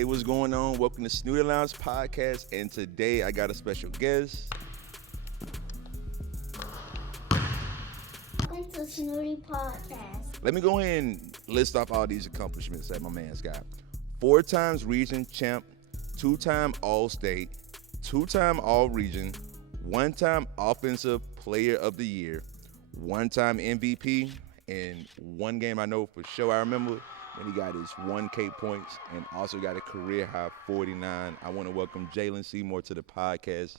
Hey, what's going on? Welcome to Snooty Lounge Podcast, and today I got a special guest. Welcome to Snooty Podcast. Let me go ahead and list off all these accomplishments that my man's got. 4 times region champ, 2-time All-State, 2-time All-Region, 1-time Offensive Player of the Year, 1-time MVP, and one game I know for sure I remember when he got his 1K points and also got a career high 49. I want to welcome Jaylen Seymore to the podcast.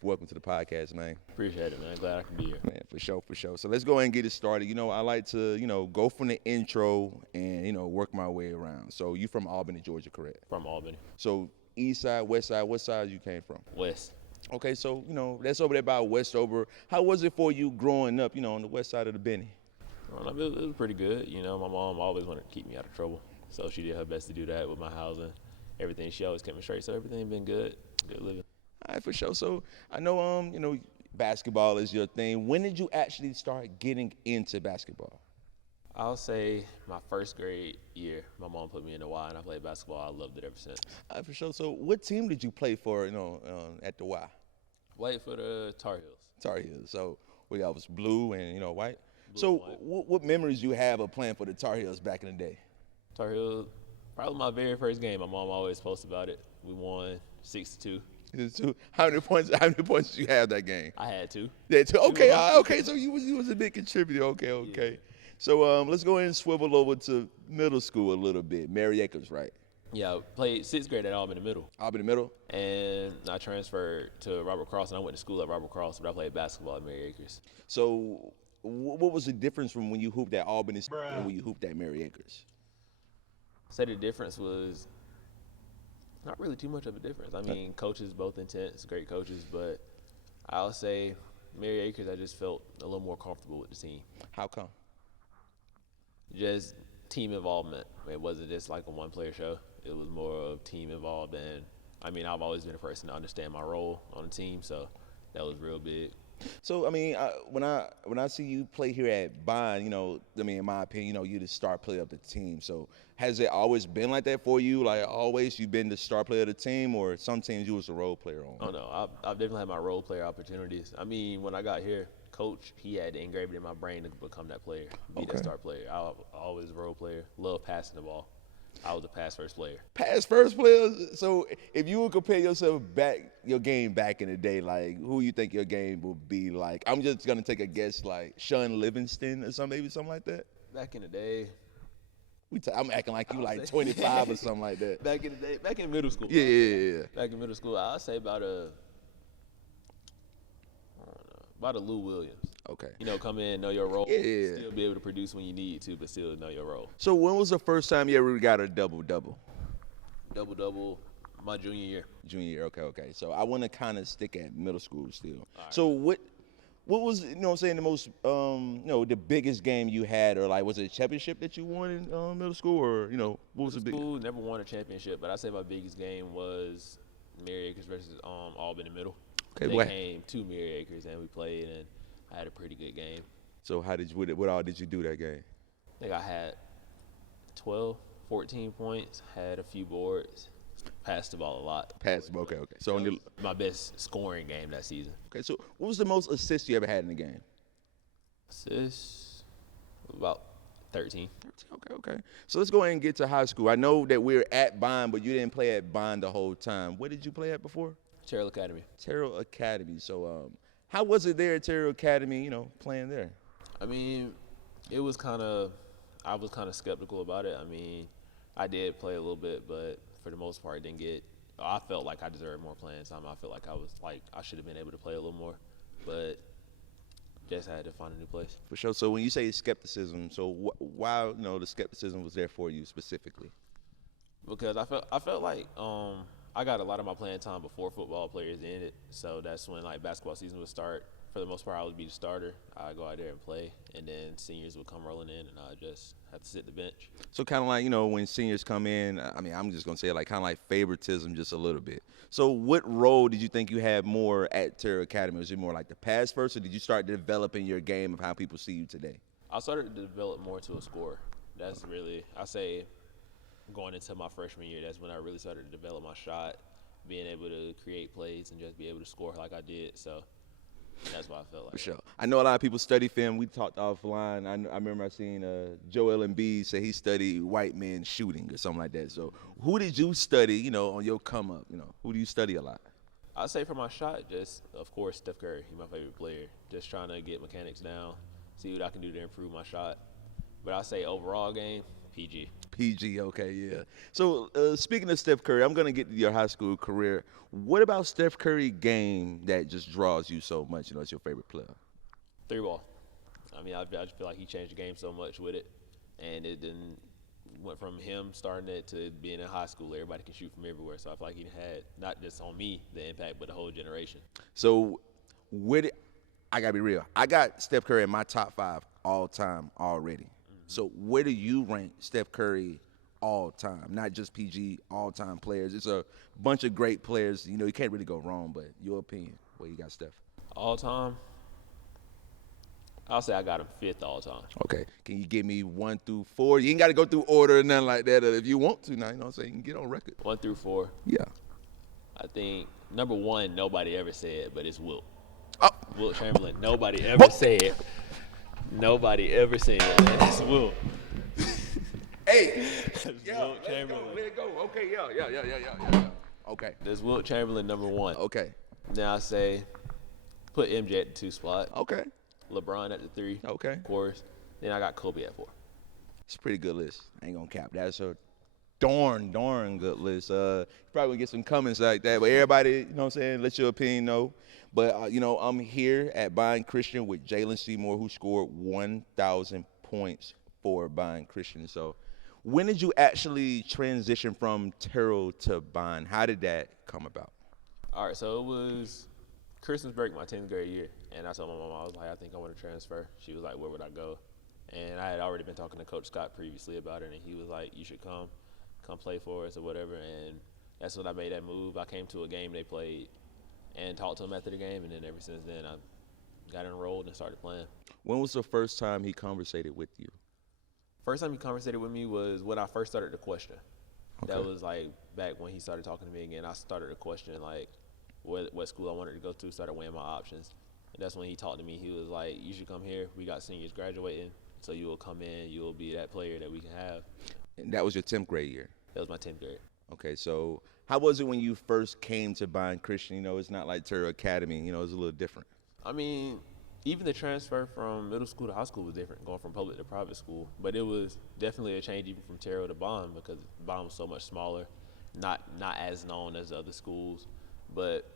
Welcome to the podcast, man. Appreciate it, man. Glad I can be here. Man, for sure. So let's go ahead and get it started. I like to, go from the intro and, work my way around. So you from Albany, Georgia, correct? From Albany. So east side, west side, what side you came from? West. Okay, so, that's over there by Westover. How was it for you growing up, on the west side of the Benny? Growing up, it was pretty good. My mom always wanted to keep me out of trouble. So she did her best to do that with my housing, everything. She always kept me straight. So everything been good living. All right, for sure. So I know, basketball is your thing. When did you actually start getting into basketball? I'll say my first grade year, my mom put me in the Y, and I played basketball. I loved it ever since. All right, for sure. So what team did you play for, at the Y? Played for the Tar Heels. Tar Heels. So we got was blue and, white. Blue So and white. what memories you have of playing for the Tar Heels back in the day? Tar Heels, probably my very first game. My mom always posts about it. We won 6-2. How many points did you have that game? I had 2. Yeah, 2. Okay. So you was a big contributor. Okay. Yeah. So let's go ahead and swivel over to middle school a little bit. Mary Acres, right? Yeah, I played 6th grade at Albany Middle. Albany Middle. And I transferred to Robert Cross, and I went to school at Robert Cross, but I played basketball at Mary Acres. So what was the difference from when you hooped at Albany and when you hooped at Mary Acres? Say the difference was not really too much of a difference. I mean, coaches both intense, great coaches, but I'll say Mary Acres, I just felt a little more comfortable with the team. How come? Just team involvement. It wasn't just like a one-player show. It was more of team involved, and I mean, I've always been a person to understand my role on the team, so that was real big. So I mean, when I see you play here at Byne, in my opinion, you're the star player of the team. So has it always been like that for you? Like always, you've been the star player of the team, or some teams you was a role player on? Oh no, I've definitely had my role player opportunities. I mean, when I got here, coach, he had to engrave it in my brain to become that player, be that star player. I always a role player, love passing the ball. I was a pass first player. Pass first player. So if you would compare your game back in the day, like who you think your game would be like? I'm just gonna take a guess, like Sean Livingston or something like that. Back in the day. I'm acting like you like 25 or something like that. Back in the day, back in middle school. Yeah. Back in middle school, I'd say about a Lou Williams. Okay. Come in, know your role. Yeah. Still be able to produce when you need to, but still know your role. So when was the first time you ever got a double-double? Double, my junior year. Junior year, okay. So I want to kind of stick at middle school still. All right. So what was, the most, the biggest game you had, or like was it a championship that you won in middle school, or, what was the big? School never won a championship, but I'd say my biggest game was Mary Acres versus Albany Middle. Okay, they came to Mary Acres, and we played, and I had a pretty good game. So what all did you do that game? I think I had 12, 14 points, had a few boards, passed the ball a lot. Passed the ball, okay. So my best scoring game that season. Okay, so what was the most assists you ever had in the game? Assists, about 13. Okay. So let's go ahead and get to high school. I know that we're at Byne, but you didn't play at Byne the whole time. Where did you play at before? Terrell Academy. Terrell Academy. So how was it there at Terrell Academy, playing there? I mean, I was kind of skeptical about it. I mean, I did play a little bit, but for the most part, I felt like I deserved more playing time. I felt like I should have been able to play a little more, but just had to find a new place. For sure. So when you say skepticism, so why, the skepticism was there for you specifically? Because I felt like I got a lot of my playing time before football players ended, so that's when like basketball season would start. For the most part, I would be the starter. I'd go out there and play, and then seniors would come rolling in, and I'd just have to sit the bench. So kind of like, when seniors come in, I mean, I'm just going to say it like kind of like favoritism just a little bit. So what role did you think you had more at Terrell Academy? Was it more like the pass first, or did you start developing your game of how people see you today? I started to develop more to a scorer. That's really, I say, going into my freshman year, that's when I really started to develop my shot, being able to create plays and just be able to score like I did. So that's what I felt like. For sure. I know a lot of people study film. We talked offline. I remember I seen Joel Embiid say he studied white men shooting or something like that. So who did you study, you know, on your come up? You know, who do you study a lot? I'd say for my shot, just, of course, Steph Curry. He's my favorite player. Just trying to get mechanics down, see what I can do to improve my shot. But I'd say overall game, PG. PG, okay, yeah. So speaking of Steph Curry, I'm going to get to your high school career. What about Steph Curry game that just draws you so much? You know, it's your favorite player. 3-ball. I mean, I just feel like he changed the game so much with it. And it didn't went from him starting it to being in high school. Everybody can shoot from everywhere. So I feel like he had, not just on me, the impact, but the whole generation. So I got to be real. I got Steph Curry in my top 5 all time already. So where do you rank Steph Curry all time? Not just PG, all time players. It's a bunch of great players. You know, you can't really go wrong, but your opinion, where you got Steph? All time, I'll say I got him 5th all time. Okay. Can you give me 1 through 4? You ain't got to go through order or nothing like that. If you want to now, you know what I'm saying? You can get on record. 1 through 4. Yeah. I think number 1, nobody ever said, but it's Wilt. Oh. Wilt Chamberlain. Nobody ever said. Nobody ever said that. It's Wilt. Hey. Wilt Chamberlain. Let it go. Okay, yeah. Okay. There's Wilt Chamberlain number 1. Okay. Now I say put MJ at the 2 spot. Okay. LeBron at the 3. Okay. Of course. Then I got Kobe at 4. It's a pretty good list. I ain't gonna cap. That's a darn good list. You probably gonna get some comments like that, but everybody, you know what I'm saying, let your opinion know. But, you know, I'm here at Byne Christian with Jaylen Seymore, who scored 1,000 points for Byne Christian. So when did you actually transition from Terrell to Byne? How did that come about? All right, so it was Christmas break my 10th grade year, and I told my mom, I was like, I think I want to transfer. She was like, where would I go? And I had already been talking to Coach Scott previously about it, and he was like, you should come play for us or whatever. And that's when I made that move. I came to a game they played and talked to him after the game, and then ever since then I got enrolled and started playing. When was the first time he conversated with you? First time he conversated with me was when I first started to question. Okay. That was like back when he started talking to me again. I started to question like what school I wanted to go to, started weighing my options. And that's when he talked to me. He was like, you should come here. We got seniors graduating, so you will come in. You will be that player that we can have. And that was your 10th grade year? That was my 10th grade. Okay, so how was it when you first came to Byne Christian? You know, it's not like Terrell Academy. You know, it's a little different. I mean, even the transfer from middle school to high school was different, going from public to private school. But it was definitely a change even from Terrell to Byne because Byne was so much smaller, not as known as the other schools. But,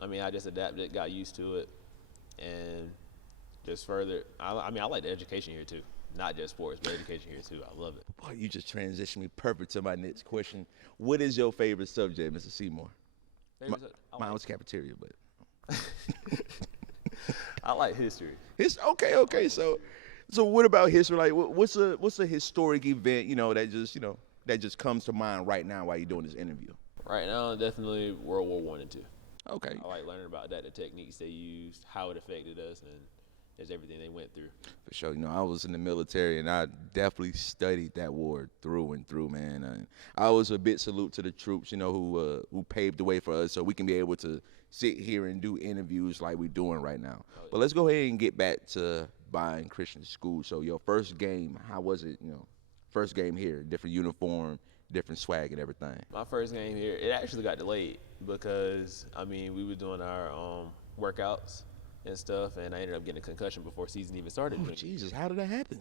I mean, I just adapted, got used to it, and just further. I mean, I like the education here, too. Not just sports, but education here, too. I love it. Boy, you just transitioned me perfect to my next question. What is your favorite subject, Mr. Seymore? Mine was cafeteria, but. I like history. Okay. So what about history? Like, what's a historic event, you know, that just comes to mind right now while you're doing this interview? Right now, definitely World War I and II. Okay. I like learning about that, the techniques they used, how it affected us, and just everything they went through. For sure. You know, I was in the military, and I definitely studied that war through and through, man. And I always a big salute to the troops, you know, who paved the way for us so we can be able to sit here and do interviews like we're doing right now. Oh, yeah. But let's go ahead and get back to Byne Christian School. So your first game, how was it, you know, first game here, different uniform, different swag and everything? My first game here, it actually got delayed because, I mean, we were doing our workouts and stuff, and I ended up getting a concussion before season even started. Oh, Jesus, how did that happen?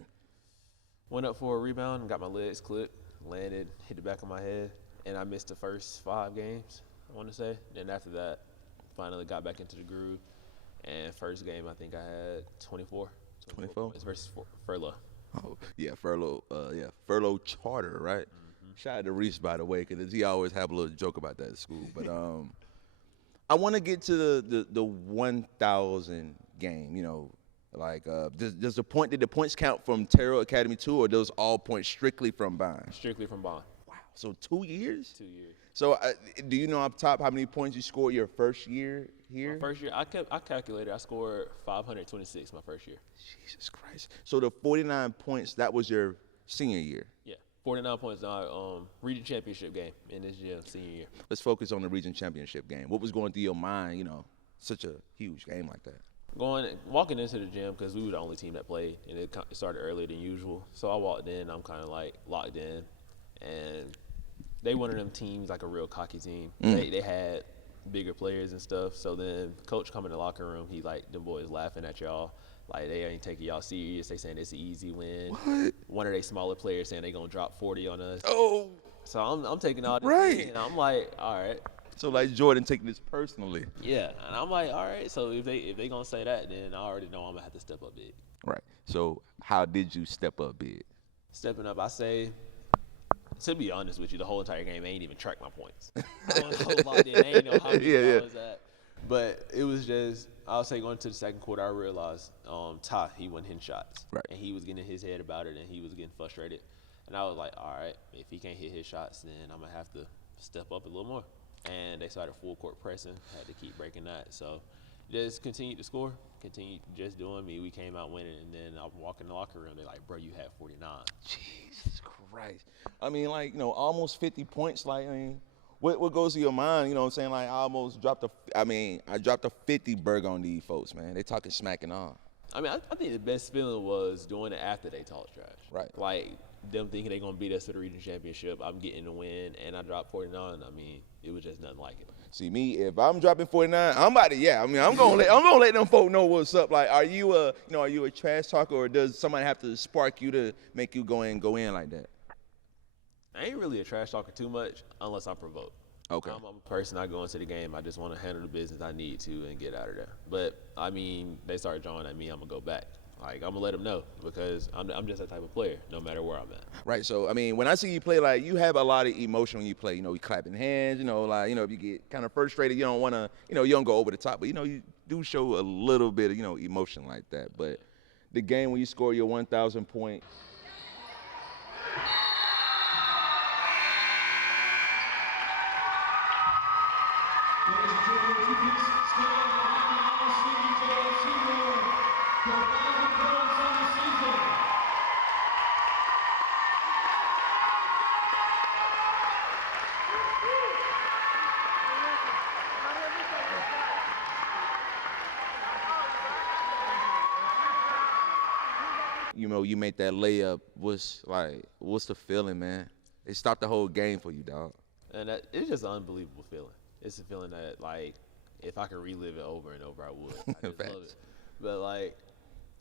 Went up for a rebound and got my legs clipped, landed, hit the back of my head, and I missed the first 5 games, I want to say. Then after that, finally got back into the groove, and first game I think I had 24. 24? It's versus Furlough. Oh, yeah, Furlough Charter, right? Mm-hmm. Shout out to Reese, by the way, because he always have a little joke about that at school. But I want to get to the 1,000 game, you know, like did the points count from Terrell Academy too, or those all points strictly from Byne? Strictly from Byne. Wow, so 2 years? 2 years. So do you know off the top how many points you scored your first year here? My first year, I calculated, I scored 526 my first year. Jesus Christ. So the 49 points, that was your senior year? Yeah. 49 points in our region championship game in this gym senior year. Let's focus on the region championship game. What was going through your mind, such a huge game like that? Walking into the gym, because we were the only team that played, and it started earlier than usual. So I walked in, I'm kind of like locked in, and they one of them teams, like a real cocky team. They had bigger players and stuff. So then coach come in the locker room, he like, them boys laughing at y'all. Like, they ain't taking y'all serious. They saying it's an easy win. What? One of their smaller players saying they going to drop 40 on us. Oh. So I'm taking all this Right. in, and I'm like, all right. So, like, Jordan taking this personally. Yeah, and I'm like, all right. So if they going to say that, then I already know I'm going to have to step up big. Right. So, how did you step up big? Stepping up, I say, to be honest with you, the whole entire game, I ain't even track my points. I wasn't locked in. I ain't know how many I was at. But it was just, I'll say going to the second quarter, I realized Ty, he wasn't hitting shots. Right. And he was getting in his head about it, and he was getting frustrated. And I was like, all right, if he can't hit his shots, then I'm going to have to step up a little more. And they started full court pressing, had to keep breaking that. So just continued to score, continued just doing me. We came out winning, and then I walk in the locker room, they're like, bro, you had 49. Jesus Christ. I mean, like, almost 50 points. Like, I mean, what goes through your mind? You know what I'm saying? Like, I dropped a 50 burger on these folks, man. They talking smack and all. I mean, I think the best feeling was doing it after they talked trash. Right. Like, them thinking they're going to beat us to the region championship. I'm getting the win, and I dropped 49. I mean, it was just nothing like it. See, me, if I'm dropping 49, I'm about to, I'm gonna let them folk know what's up. Like, are you a trash talker, or does somebody have to spark you to make you go in like that? I ain't really a trash talker too much unless I'm provoked. Okay. I'm a person, I go into the game, I just want to handle the business I need to and get out of there. But, I mean, they start drawing at me, I'm going to go back. Like, I'm going to let them know because I'm just that type of player, no matter where I'm at. Right. So, I mean, when I see you play, like, you have a lot of emotion when you play. You clapping hands, if you get kind of frustrated, you don't want to, you don't go over the top. But, you do show a little bit of, emotion like that. But the game when you score your 1,000 point. You make that layup. What's the feeling, man? It stopped the whole game for you, dog. And it's just an unbelievable feeling. It's a feeling that, like, if I could relive it over and over, I would. I just love it. But, like,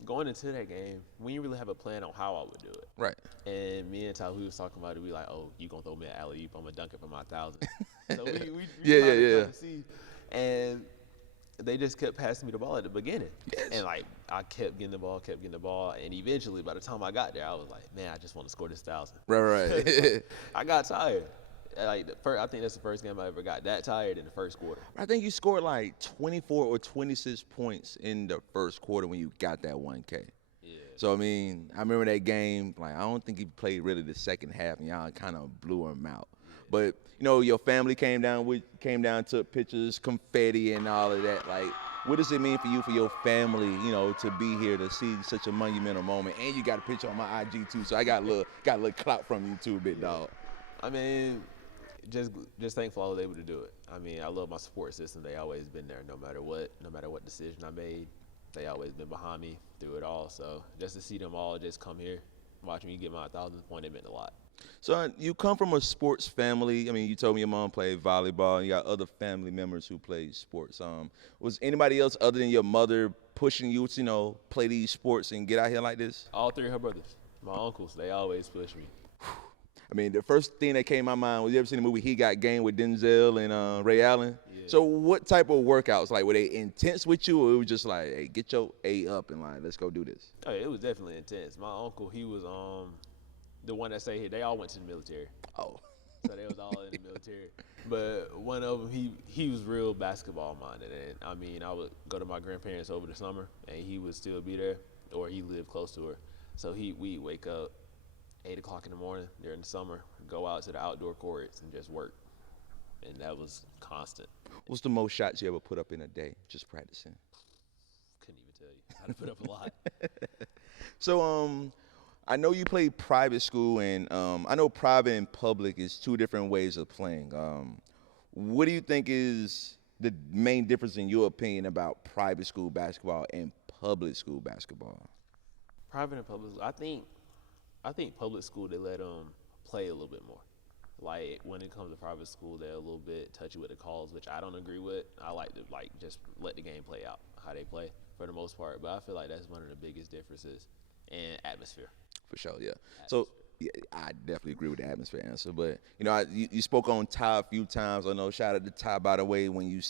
going into that game, we didn't really have a plan on how I would do it. Right. And me and Ty, we was talking about it. We like, oh, you gonna throw me an alley-oop? I'm gonna dunk it for my 1,000. So we yeah. See. And they just kept passing me the ball at the beginning. Yes. And, like, I kept getting the ball. And eventually, by the time I got there, I was like, man, I just want to score this 1,000. Right. I got tired. Like, I think that's the first game I ever got that tired in the first quarter. I think you scored like 24 or 26 points in the first quarter when you got that 1K. Yeah. So, I mean, I remember that game. Like, I don't think he played really the second half, and y'all kind of blew him out. But, your family came down, took pictures, confetti and all of that. Like, what does it mean for you, for your family, to be here to see such a monumental moment? And you got a picture on my IG, too, so I got a little clout from you, too, big dog. I mean, just thankful I was able to do it. I mean, I love my support system. They always been there no matter what decision I made. They always been behind me through it all. So just to see them all just come here, watch me get my 1,000th point, it meant a lot. So you come from a sports family. I mean, you told me your mom played volleyball, and you got other family members who played sports. Was anybody else other than your mother pushing you to, play these sports and get out here like this? All three of her brothers, my uncles, they always push me. I mean, the first thing that came to my mind was, you ever seen the movie He Got Game with Denzel and Ray Allen? Yeah. So what type of workouts? Like, were they intense with you, or it was just like, hey, get your A up and, like, let's go do this? Oh, yeah, it was definitely intense. My uncle, he was the one that say they all went to the military. Oh. So they was all in the military. But one of them, he was real basketball minded. And, I mean, I would go to my grandparents over the summer, and he would still be there, or he lived close to her. So we'd wake up 8 o'clock in the morning during the summer, go out to the outdoor courts and just work. And that was constant. What's the most shots you ever put up in a day, just practicing? Couldn't even tell you. I had to put up a lot. So, I know you play private school, and I know private and public is two different ways of playing. What do you think is the main difference in your opinion about private school basketball and public school basketball? Private and public, I think public school they let them play a little bit more. Like when it comes to private school, they're a little bit touchy with the calls, which I don't agree with. I like to just let the game play out how they play for the most part. But I feel like that's one of the biggest differences in atmosphere. For sure, yeah. So yeah, I definitely agree with the atmosphere answer. But you know, you spoke on Ty a few times. I know, shout out to Ty, by the way, when you see